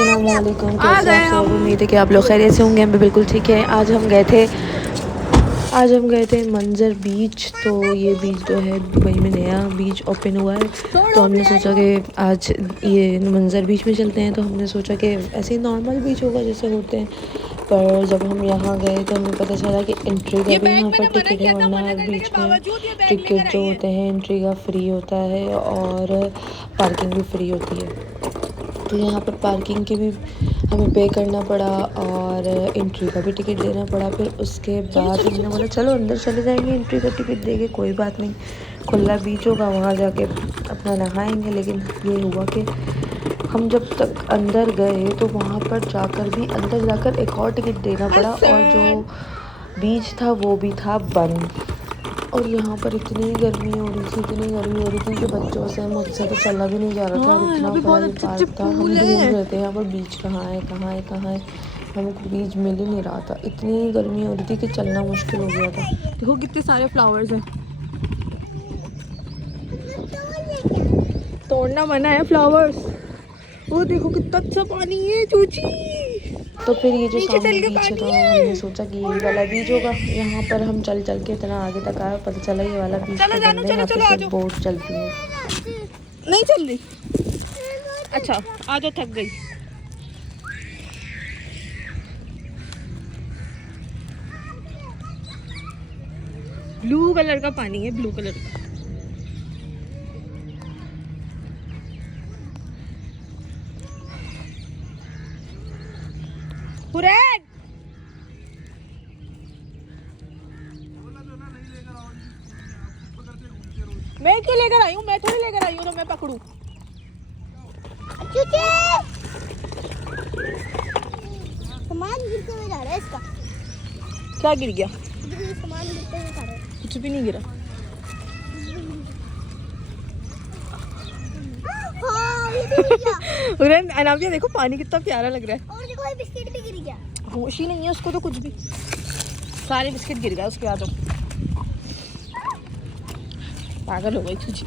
अस्सलामुअलैकुम, कैसे आप सब। उम्मीद है कि आप लोग खैरियत से होंगे। हम भी बिल्कुल ठीक है। आज हम गए थे मंजर बीच। तो ये बीच जो है दुबई में नया बीच ओपन हुआ है। तो हमने सोचा कि आज ये मंजर बीच में चलते हैं। तो हमने सोचा कि ऐसे ही नॉर्मल बीच होगा जैसे होते हैं, पर जब हम यहाँ गए तो हमें पता चला कि एंट्री का भी यहाँ पर टिकट है, वरना बीच में टिकट जो होते हैं एंट्री का फ्री होता है और पार्किंग भी फ्री होती है। तो यहाँ पर पार्किंग की भी हमें पे करना पड़ा और एंट्री का भी टिकट देना पड़ा। फिर उसके बाद हमने बोला चलो अंदर चले जाएंगे, एंट्री का टिकट देंगे, कोई बात नहीं, खुला बीच होगा, वहाँ जाके अपना नहाएंगे। लेकिन ये हुआ कि हम जब तक अंदर गए तो वहाँ पर जाकर भी अंदर जाकर एक और टिकट देना पड़ा और जो बीच था वो भी था बंद। और यहाँ पर इतनी गर्मी हो रही थी कि बच्चों से मुझसे तो चला भी नहीं जा रहा था। और इतना बड़ा ये पार्क था, हम ढूंढ रहे थे यहाँ पर बीच कहाँ है, हमको बीच मिल ही नहीं रहा था। इतनी गर्मी हो रही थी कि चलना मुश्किल हो गया था। देखो कितने सारे फ्लावर्स हैं, तोड़ना मना है फ्लावर्स। वो देखो कितना अच्छा पानी है चूची। तो फिर ये जो सामने बीच है तो हमने सोचा कि ये वाला बीच होगा। यहाँ पर हम चल के इतना आगे तक आए, पता चला ये वाला बीच तो बंद है, यहाँ पे सिर्फ बोट चलती है। नहीं चल रही। अच्छा आ जाओ, थक गई। ब्लू कलर का पानी है, ब्लू कलर का। हुरैन, मैं क्यों लेकर आई हूँ? मैं थोड़ी लेकर आई हूँ तो मैं पकड़ू। सामान गिरते हुए जा रहा है इसका। क्या गिर गया? सामान गिरते हुए जा रहा है। कुछ भी नहीं गिरा। हाँ, ये भी गिर गया। हुरैन, अनामिया देखो पानी कितना प्यारा लग रहा है। और देखो ये बिस्किट भी गिर गया। होश ही नहीं है उसको तो कुछ भी। सारे बिस्किट गिर गए उसके हाथों। पागल हो गई चूची।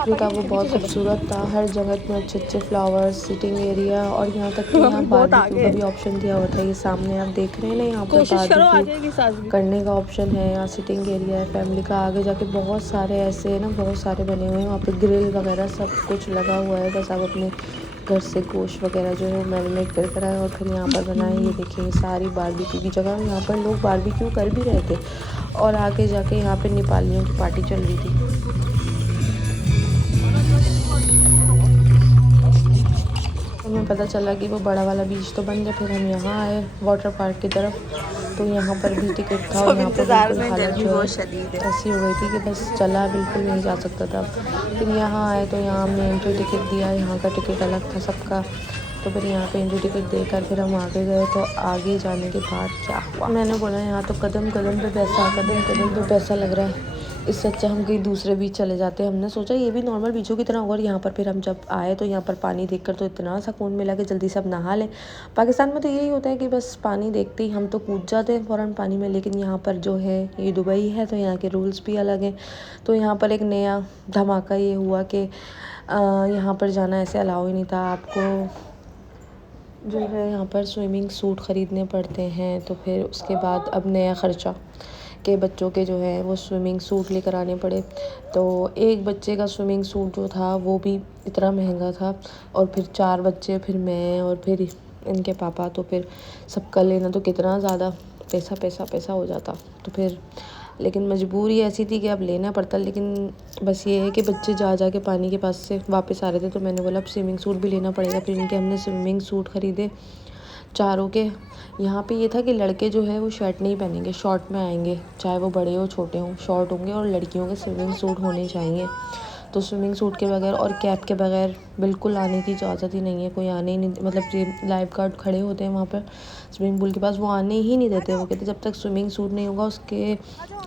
जो था वो बहुत खूबसूरत था। हर जगह में अच्छे फ्लावर्स, सिटिंग एरिया और यहाँ तक कि यहाँ बारबेक्यू का भी ऑप्शन दिया हुआ था। ये सामने आप देख रहे हैं ना, यहाँ पर बारबेक्यू करने का ऑप्शन है। यहाँ सिटिंग एरिया है फैमिली का। आगे जाके बहुत सारे ऐसे है ना, बहुत सारे बने हुए हैं। वहाँ पे ग्रिल वगैरह सब कुछ लगा हुआ है। बस आप अपने घर से गोश्त वगैरह जो है वो मैरिनेट कर आए और फिर यहाँ पर बनाए। ये देखिए सारी बारबेक्यू की जगह, यहाँ पर लोग बारबेक्यू कर भी रहे थे। और आगे जाके यहाँ पे नेपालियों की पार्टी चल रही थी। हमें पता चला कि वो बड़ा वाला बीच तो बंद है। फिर हम यहाँ आए वाटर पार्क की तरफ। तो यहाँ पर भी टिकट था और यहाँ पर बिल्कुल हालत जो है ऐसी हो गई थी कि बस चला बिल्कुल नहीं जा सकता था। फिर यहाँ आए तो यहाँ हमने एंट्री टिकट दिया। यहाँ का टिकट अलग था सबका। तो फिर यहाँ पे एंट्री टिकट देकर फिर हम आगे गए। तो आगे जाने के बाद क्या हुआ, मैंने बोला यहाँ तो कदम कदम पे पैसा लग रहा है। इससे अच्छा हम कहीं दूसरे बीच चले जाते। हमने सोचा ये भी नॉर्मल बीचों की तरह होगा। और यहाँ पर फिर हम जब आए तो यहाँ पर पानी देखकर तो इतना सुकून मिला कि जल्दी से अब नहा लें। पाकिस्तान में तो यही होता है कि बस पानी देखते ही हम तो कूद जाते हैं फ़ौरन पानी में। लेकिन यहाँ पर जो है ये दुबई है तो यहाँ के रूल्स भी अलग हैं। तो यहाँ पर एक नया धमाका ये हुआ कि यहाँ पर जाना ऐसे अलाउ ही नहीं था। आपको जो है यहाँ पर स्विमिंग सूट ख़रीदने पड़ते हैं। तो फिर उसके बाद अब नया ख़र्चा के बच्चों के जो है वो स्विमिंग सूट लेकर आने पड़े। तो एक बच्चे का स्विमिंग सूट जो था वो भी इतना महंगा था। और फिर 4 बच्चे, फिर मैं और फिर इनके पापा, तो फिर सबका लेना तो कितना ज़्यादा पैसा हो जाता। तो फिर लेकिन मजबूरी ऐसी थी कि अब लेना पड़ता। लेकिन बस ये है कि बच्चे जा के पानी के पास से वापस आ रहे थे। तो मैंने बोला अब स्विमिंग सूट भी लेना पड़ेगा। फिर इनके हमने स्विमिंग सूट ख़रीदे चारों के। यहाँ पे ये था कि लड़के जो है वो शर्ट नहीं पहनेंगे, शॉर्ट में आएंगे, चाहे वो बड़े हो छोटे हों, शॉर्ट होंगे। और लड़कियों के स्विमिंग सूट होने चाहिए। तो स्विमिंग सूट के बगैर और कैप के बगैर बिल्कुल आने की इजाज़त ही नहीं है। कोई आने ही नहीं, मतलब ये लाइफ गार्ड खड़े होते हैं वहाँ पर स्विमिंग पूल के पास, वो आने ही नहीं देते। वो कहते जब तक स्विमिंग सूट नहीं होगा उसके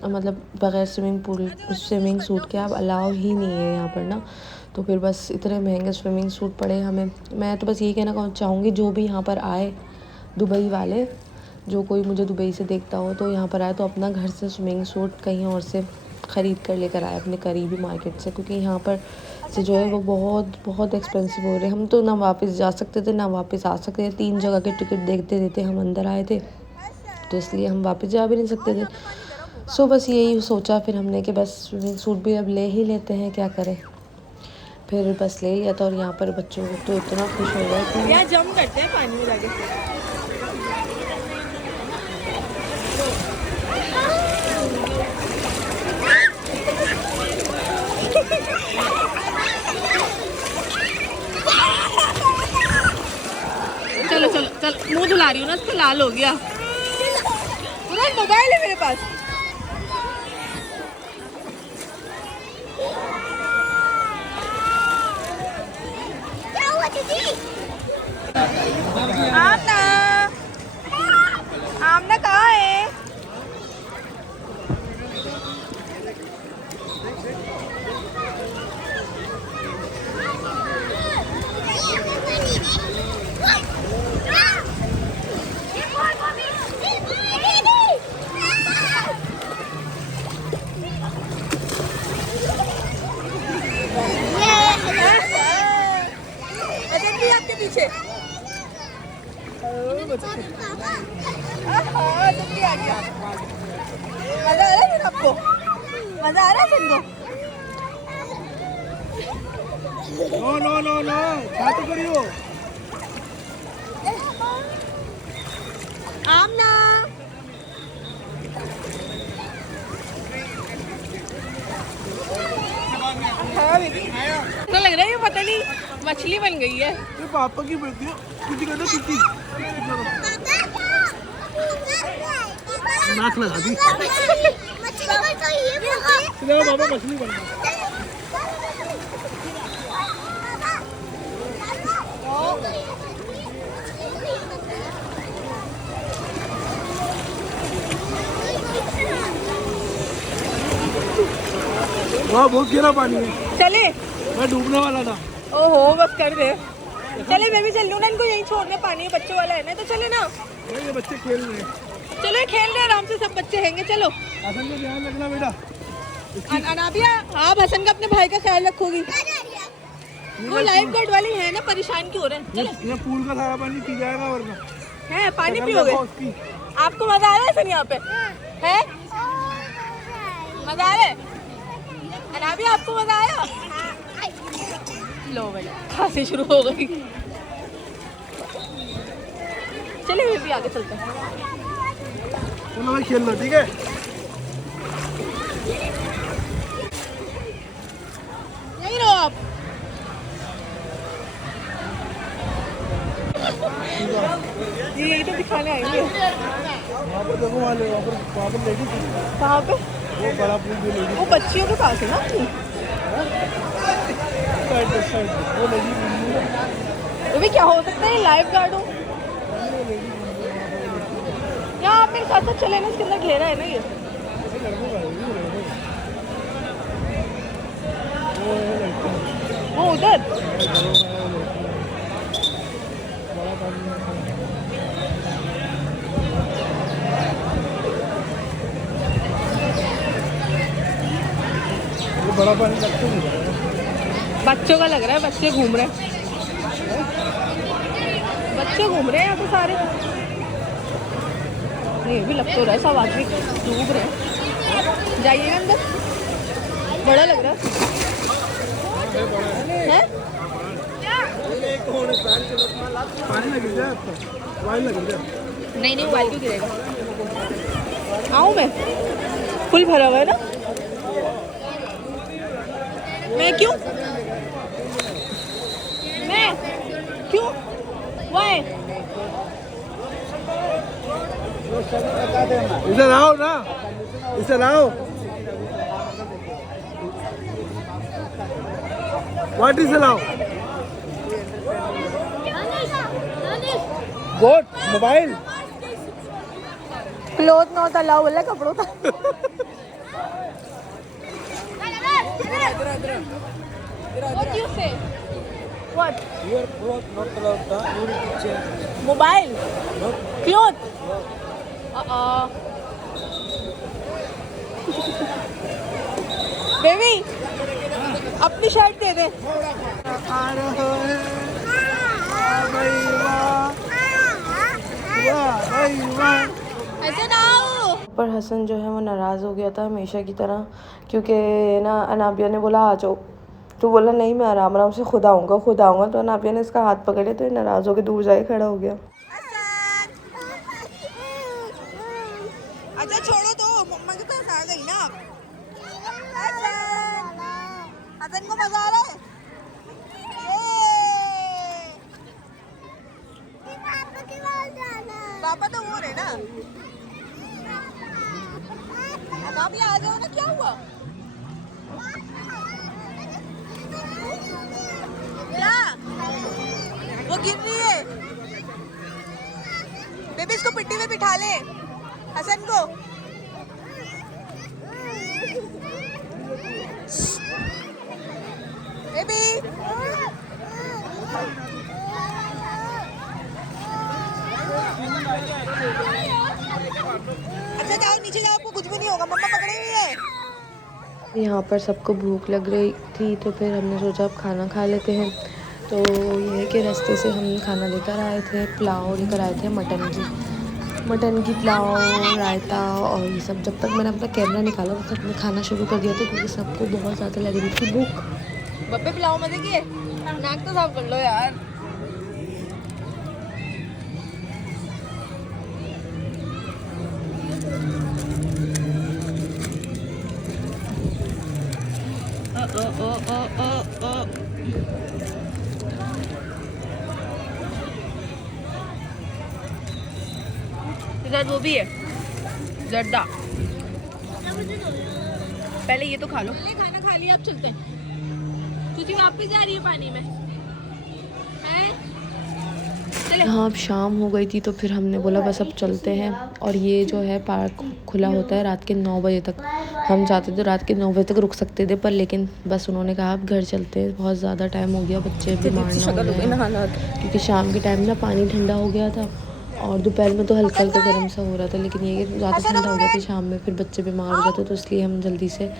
मतलब बगैर स्विमिंग सूट के आप अलाउ ही नहीं है यहाँ पर ना। तो फिर बस इतने महंगे स्विमिंग सूट पड़े हमें। मैं तो बस यही कहना चाहूँगी, जो भी यहाँ पर आए दुबई वाले, जो कोई मुझे दुबई से देखता हो तो यहाँ पर आए तो अपना घर से स्विमिंग सूट कहीं और से ख़रीद कर लेकर आए अपने करीबी मार्केट से, क्योंकि यहाँ पर से जो है वो बहुत बहुत एक्सपेंसिव हो रहे हैं। हम तो ना वापस जा सकते थे ना वापस आ सकते थे, 3 जगह के टिकट देखते देते हम अंदर आए थे, तो इसलिए हम वापस जा भी नहीं सकते थे। सो बस यही सोचा फिर हमने कि बस स्विमिंग सूट भी अब ले ही लेते हैं, क्या करें। फिर बस ले लिया था और यहाँ पर बच्चों को तो इतना खुश हो गया कि यहाँ जंप करते हैं पानी में जाके। चलो चलो चल, मुंह धुला रही हूँ ना, इसको लाल हो गया। मोबाइल है मेरे पास। क्या हुआ दीदी? आमना कहाँ है? आपके पीछे जल्दी आ गया। मजा आ रहा है आपको? मजा आ रहा है तुमको? नो नो नो नो, क्या तो करी हो? आमना तो लग रहा है ये पता नहीं मछली बन गई है। ये पापा की बेटी है, किसी का तो किसी नाक लगा दी। बाबा मछली बन गई। वहाँ बहुत गहरा पानी है। चले, मैं डूबने वाला था। ओहो बस कर दे। चले मैं भी चल लूँ ना, इनको यहीं छोड़ने, पानी बच्चों वाला है ना, तो चले ना। नहीं, ये बच्चे खेल रहे हैं। चलो खेल रहे हैं आराम से, सब बच्चे हैंगे। चलो हसन का ध्यान रखना बेटा। अनाबिया, आप हसन का अपने भाई का ख्याल रखोगी। वो लाइफ गार्ड वाली है ना, परेशान क्यों हो रहे हैं? चलो, ये पूल का सारा पानी पी जाएगा वरना। है पानी पियोगे? आपको मजा आ रहा है सर यहाँ पे? है मजा आ रहा है? अनाबिया आपको मजा आया? लो बेटा, खांसी शुरू हो गई। चलिए फिर भी आगे चलते हैं। चलो भाई खेल लो, ठीक है? यहीं रहो आप। जी यही तो दिखाने आएंगे। वहाँ पर देखो, वहाँ लेडीज। कहाँ पे? वो बड़ा पूल भी लेडीज। वो बच्चियों के पास है ना अपनी। साइड वो लेडीज। वो भी क्या हो सकता है, लाइफ गार्ड हो। यहाँ आप मेरे साथ साथ चले ना, इसके अंदर घेरा है ना ये। वो उधर बड़ा पानी लगता नहीं है। बच्चों का लग रहा है, बच्चे घूम रहे हैं। बच्चे घूम रहे हैं यहाँ पे सारे। नहीं ये भी लग तो रहा है, सब आदमी डूब रहे हैं। जाइएगा अंदर, बड़ा लग रहा है। पानी लग जाए आपका, वाइल लग जाए। नहीं वाइल क्यों गिरेगा? आऊँ मैं? फुल भरा हुआ है ना। मैं क्यों? मैं क्यों? वाई? इधर आओ ना, इधर आओ। What is allowed? What? Mobile? Cloth not allow बोला, कपड़ों का। What do you say? What? Your cloth not allowed. You need to change. Mobile? No. Cloth? Baby अपनी शर्ट दे दे। ऐसे ना आओ। पर हसन जो है वो नाराज़ हो गया था हमेशा की तरह, क्योंकि ना अनाबिया ने बोला आ जाओ, तो बोला नहीं मैं आराम आराम से खुद आऊँगा। तो अनाबिया ने इसका हाथ पकड़े तो ये नाराज़ हो के दूर जाके खड़ा हो गया। अच्छा छोड़ो तो, मम्मा के पास आ गई ना। हसन को मजा आ रहा है। पापा तो वो रहे ना। आप आ जाओ ना, क्या हुआ? क्या? वो गिर रही है। बेबी इसको पिट्टी में बिठा ले, हसन को। बेबी अच्छा जाओ नीचे जाओ, आपको कुछ भी नहीं होगा, मम्मा पकड़े हुई है। यहाँ पर सबको भूख लग रही थी तो फिर हमने सोचा अब खाना खा लेते हैं। तो ये है कि रास्ते से हम खाना लेकर आए थे, पुलाव लेकर आए थे मटन की पुलाव, रायता और ये सब। जब तक मैंने अपना कैमरा निकाला तब तक मैं खाना शुरू कर दिया था, क्योंकि सबको बहुत ज़्यादा लग रही थी भूख। बब्बे पुलाव मजे किए, नाक तो साफ कर लो यार। इधर वो भी है जर्दा, पहले ये तो खा लो। ये खाना खा लिया, अब चलते हैं क्योंकि वापस जा रही है पानी में हैं? चले। हाँ अब शाम हो गई थी तो फिर हमने बोला बस अब चलते हैं। और ये जो है पार्क खुला होता है रात के 9 बजे तक। हम चाहते तो रात के 9 बजे तक रुक सकते थे, पर लेकिन बस उन्होंने कहा अब घर चलते हैं, बहुत ज़्यादा टाइम हो गया, बच्चे बीमार ना हो जाए। क्योंकि शाम के टाइम ना पानी ठंडा हो गया था और दोपहर में तो हल्का हल्का गर्म सा हो रहा था, लेकिन ये ज़्यादा ठंडा हो गया था शाम में, फिर बच्चे बीमार हो जाते, तो इसलिए हम जल्दी से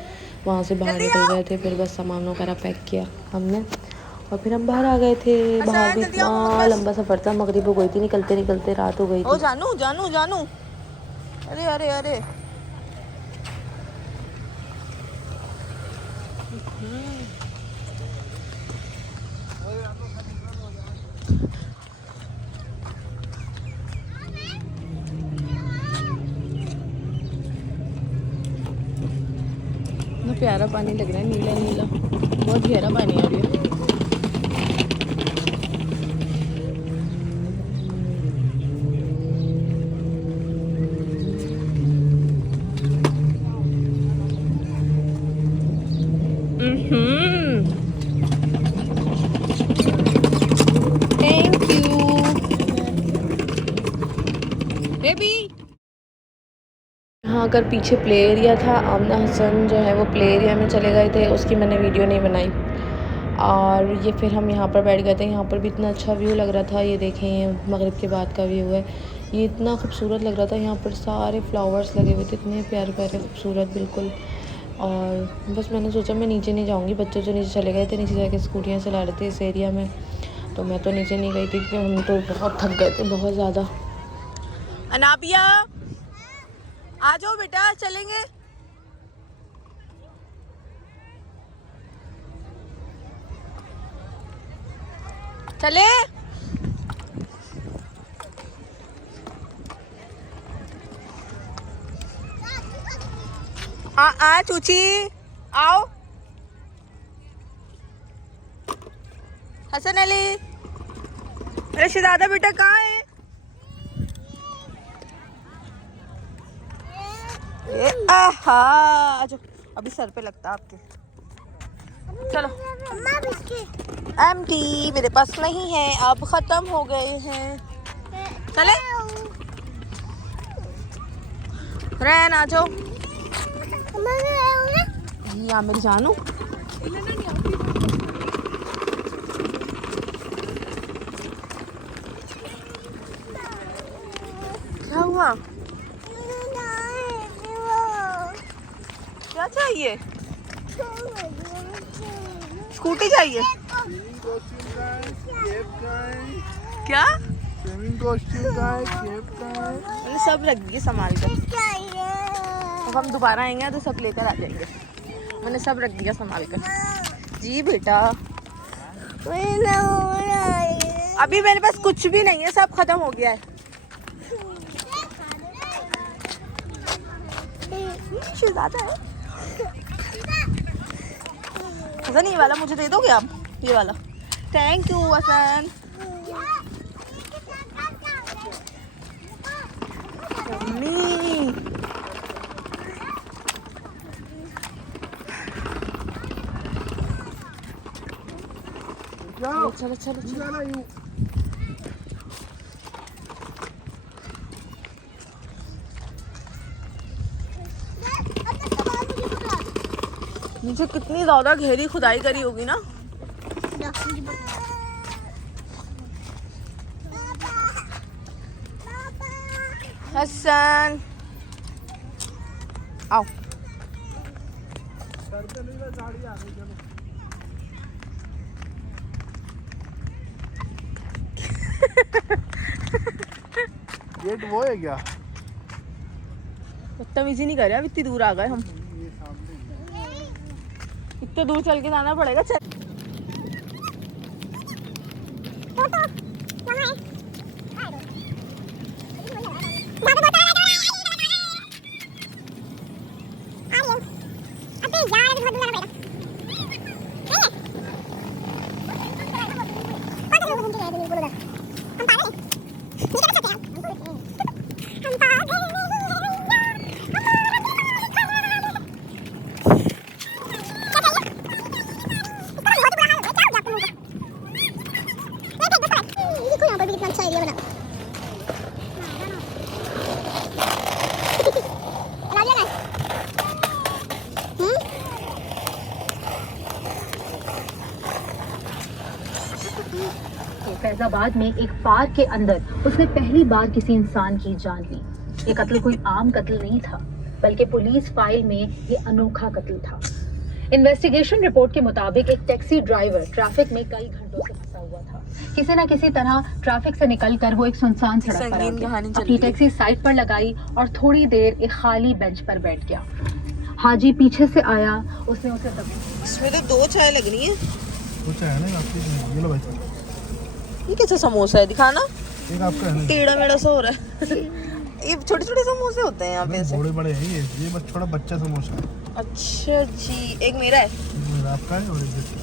वहाँ से बाहर निकल गए थे। फिर बस सामान वगैरह पैक किया हमने और फिर हम बाहर आ गए थे। बाहर भी इतना लंबा सफ़र था, मगरिब हो गई थी, निकलते निकलते रात हो गई थी। ओ जानू जानू जानू, अरे अरे अरे इतना प्यारा पानी लग रहा है, नीला नीला, बहुत गहरा पानी आ रही है। Thank you baby. यहाँ अगर पीछे प्ले एरिया था, आमना हसन जो है वो प्ले एरिया में चले गए थे, उसकी मैंने वीडियो नहीं बनाई। और ये फिर हम यहाँ पर बैठ गए थे। यहाँ पर भी इतना अच्छा व्यू लग रहा था, ये देखें ये मगरिब के बाद का व्यू है, ये इतना खूबसूरत लग रहा था। यहाँ पर सारे फ्लावर्स लगे हुए थे, इतने प्यारे प्यारे खूबसूरत बिल्कुल। और बस मैंने सोचा मैं नीचे नहीं जाऊँगी, बच्चे जो नीचे चले गए थे, नीचे जाके स्कूटियाँ चला रहे थे इस एरिया में, तो मैं तो नीचे नहीं गई थी क्योंकि हम तो बहुत थक गए थे, बहुत ज़्यादा। अनाबिया आ जाओ बेटा, चलेंगे। चले आ चूची आओ। हसन अली, अरे शहजादा बेटा कहाँ है? आहा आजो, अभी सर पे लगता है आपके। चलो एम्प्टी, मेरे पास नहीं है, अब खत्म हो गए हैं। चले रैन आ जाओ। यहाँ मेरी जानू हुआ? क्या चाहिए? स्कूटी चाहिए? क्या? स्विमिंग कॉस्ट्यूम का है, केप का है। मैंने सब रख दिए संभाल कर। अब हम दोबारा आएंगे तो सब लेकर आ जाएंगे। मैंने सब रख दिया संभाल कर। जी बेटा, अभी मेरे पास कुछ भी नहीं है, सब खत्म हो गया है। ज़्यादा है हसन, ये वाला मुझे दे दोगे आप? ये वाला। Thank you Hasan. चलो चलो चलो। नीचे कितनी ज्यादा गहरी खुदाई करी होगी ना। हसन आओ। गेट वो है क्या? बदतमीजी नहीं कर रहे, अब इतनी दूर आ गए हम। इतने दूर चल के जाना पड़ेगा। चल फैजाबाद में एक पार्क के अंदर उसने पहली बार किसी इंसान की जान ली। ये कत्ल कोई आम कत्ल नहीं था, बल्कि पुलिस फाइल में ये अनोखा कत्ल था। इन्वेस्टिगेशन रिपोर्ट के मुताबिक एक टैक्सी ड्राइवर ट्रैफिक में कई घंटों से फंसा हुआ था। किसी न किसी तरह ट्रैफिक से निकलकर वो एक सुनसान सड़क पर आ गया, अपनी टैक्सी साइड पर लगाई और थोड़ी देर एक खाली बेंच पर बैठ गया। हाजी पीछे से आया, उसने उसे इसमें तो 2 चाय लगनी है। कुछ है ना आपकी? ये लो भाई। ये कैसा समोसा है, दिखाना। एक आपका है ना? टेढ़ा मेढ़ा सा हो रहा है। ये छोटे छोटे समोसे होते हैं यहाँ पे ऐसे। बड़े बड़े हैं ये बस थोड़ा बच्चा समोसा है। अच्छा जी, एक मेरा है। मेरा आपका है और एक बच्चा।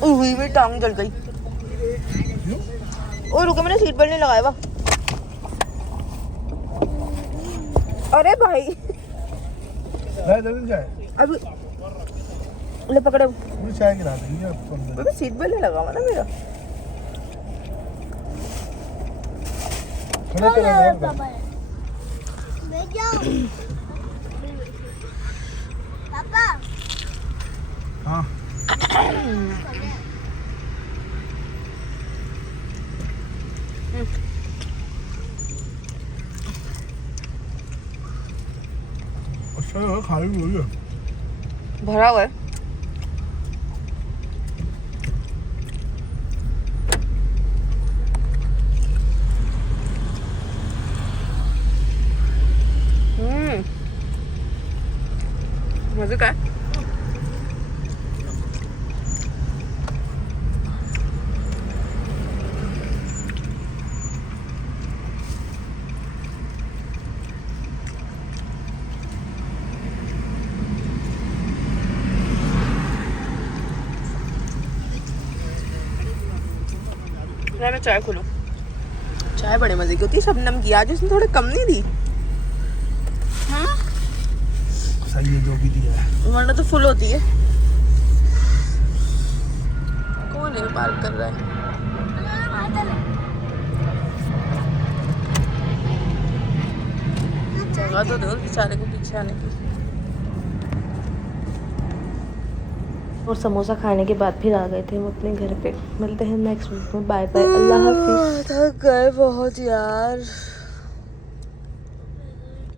हुई मेरी टांग जल गई। ओ रुको, मैंने सीट बेल्ट नहीं लगाया हुआ। अरे भाई जल्दी जाए। अभी ले पकड़ो। पूरी चाय गिरा देंगे आपको अंदर। अबे सीट बेल्ट नहीं लगा हुआ ना मेरा। खड़े तो रहो। पापा हाँ अच्छा खाली हो गया, भरा हुआ है। मजे का है। मैं चाय खोलूं। चाय बड़े मजे की होती है शबनम की, आज उसने थोड़ी कम नहीं दी। हाँ सही है जो भी दिया है, वरना तो फुल होती है। कौन है पार्क कर रहा है? जगह तो दो बेचारे को पीछे आने की। और समोसा खाने के बाद फिर आ गए थे हम अपने घर पे। मिलते हैं नेक्स्ट वीक में। बाय बाय, अल्लाह हाफिज़। थक गए बहुत यार।